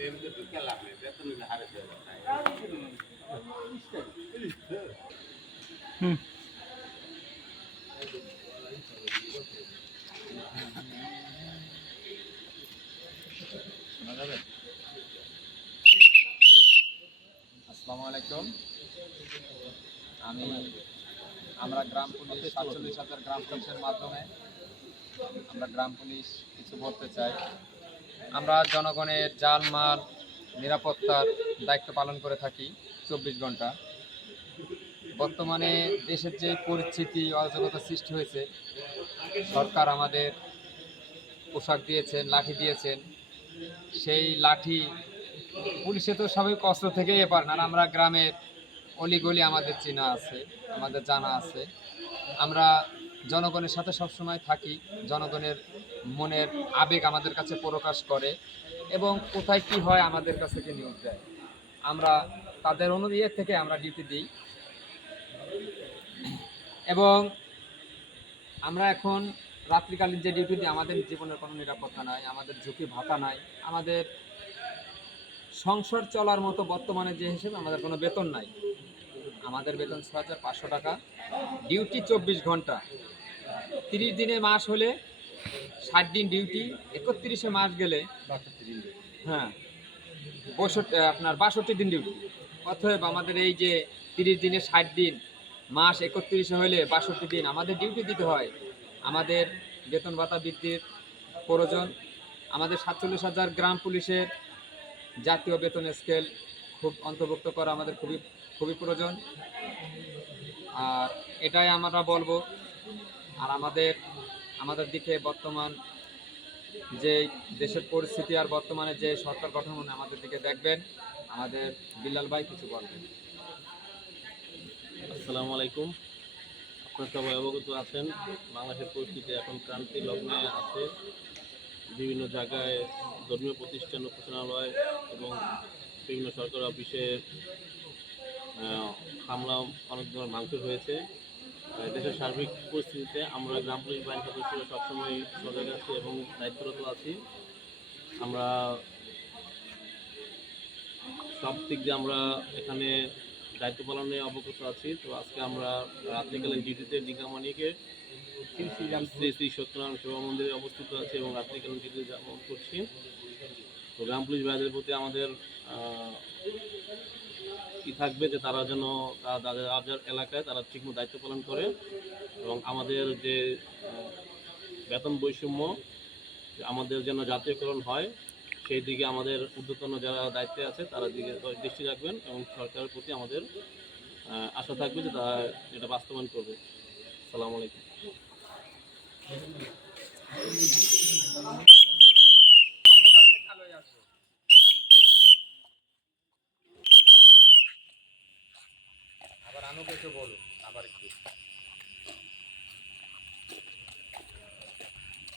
এমনি তো কে লাভ নেই বেতন নিলে হারে দেওয়া যায় আসসালামু আলাইকুম আমি আমরা গ্রাম পুলিশ সাতচল্লিশ হাজার গ্রাম পুলিশের মাধ্যমে আমরা গ্রাম পুলিশ কিছু বলতে চাই। আমরা জনগণের জানমাল নিরাপত্তার দায়িত্ব পালন করে থাকি চব্বিশ ঘণ্টা। বর্তমানে দেশের যে পরিস্থিতি, অরাজকতা সৃষ্টি হয়েছে, সরকার আমাদের পোশাক দিয়েছেন, লাঠি দিয়েছেন। সেই লাঠি পুলিশে তো স্বাভাবিক অস্ত্র থেকেই এ পারে না, আমরা গ্রামের অলিগলি আমাদের চেনা আছে, আমাদের জানা আছে। আমরা জনগণের সাথে সবসময় থাকি, জনগণের মনের আবেগ আমাদের কাছে প্রকাশ করে এবং কোথায় কি হয় আমাদের কাছ থেকে নিউজ দেয়। আমরা তাদের অনুযায়ী থেকে আমরা ডিউটি দিই। এবং আমরা এখন রাত্রিকালীন যে ডিউটি দিই, আমাদের জীবনের কোনো নিরাপত্তা নাই, আমাদের ঝুঁকি ভাতা নাই, আমাদের সংসার চলার মতো বর্তমানে যে হিসেবে আমাদের কোনো বেতন নাই। আমাদের বেতন ছ হাজার পাঁচশো টাকা। ডিউটি চব্বিশ ঘণ্টা। তিরিশ দিনে মাস হলে ষাট দিন ডিউটি, একত্রিশে মাস গেলে হ্যাঁ পঁয়ষট্টি আপনার বাষট্টি দিন ডিউটি। অতএব আমাদের এই যে তিরিশ দিনে ষাট দিন, মাস একত্রিশে হলে বাষট্টি দিন আমাদের ডিউটি দিতে হয়। আমাদের বেতন ভাতা বৃদ্ধির প্রয়োজন। আমাদের সাতচল্লিশ হাজার গ্রাম পুলিশের জাতীয় বেতন স্কেল খুব অন্তর্ভুক্ত করা আমাদের খুবই খুবই প্রয়োজন। আর এটাই আমরা বলব। আর আমাদের আমাদের দিকে বর্তমান যে দেশের পরিস্থিতি আর বর্তমানে যে সরকার গঠন আমাদের দিকে দেখবেন। আমাদের বিল্লাল ভাই কিছু বলবেন। আসসালামু আলাইকুম। আপনার সবাই অবগত আছেন, বাংলাদেশের পরিস্থিতি এখন ক্রান্তি লগ্নে আছে। বিভিন্ন জায়গায় ধর্মীয় প্রতিষ্ঠান, উপাসনালয় এবং বিভিন্ন সরকারি অফিসে হামলা অনেক ধরনের ভাঙচুর হয়েছে। দেশের সার্বিক পরিস্থিতিতে আমরা গ্রাম পুলিশ বাহিনী সদস্যরা সবসময় সজাগ আছি এবং দায়িত্বরত আছি। আমরা সব দিক দিয়ে আমরা এখানে দায়িত্ব পালনে অবগত আছি। তো আজকে আমরা রাত্রিকালীন ডিউটিতে ডিঙ্গামানিকে শ্রী শ্রী সত্যনারায়ণ সেবা মন্দিরে অবস্থিত আছি এবং রাত্রিকালীন ডিউটিতে যাপন করছি। তো গ্রাম পুলিশ ভাইদের প্রতি আমাদের কি থাকবে যে তারা যেন তাদের তাদের এলাকায় তারা ঠিকমতো দায়িত্ব পালন করে এবং আমাদের যে বেতন বৈষম্য আমাদের যেন জাতীয়করণ হয়, সেই দিকে আমাদের ঊর্ধ্বতন যারা দায়িত্বে আছে তারা দিকে দৃষ্টি রাখবেন এবং সরকারের প্রতি আমাদের আশা থাকবে যে তারা এটা বাস্তবায়ন করবে। আসসালামু আলাইকুম। আবার আনুকে বলুন আবার একটু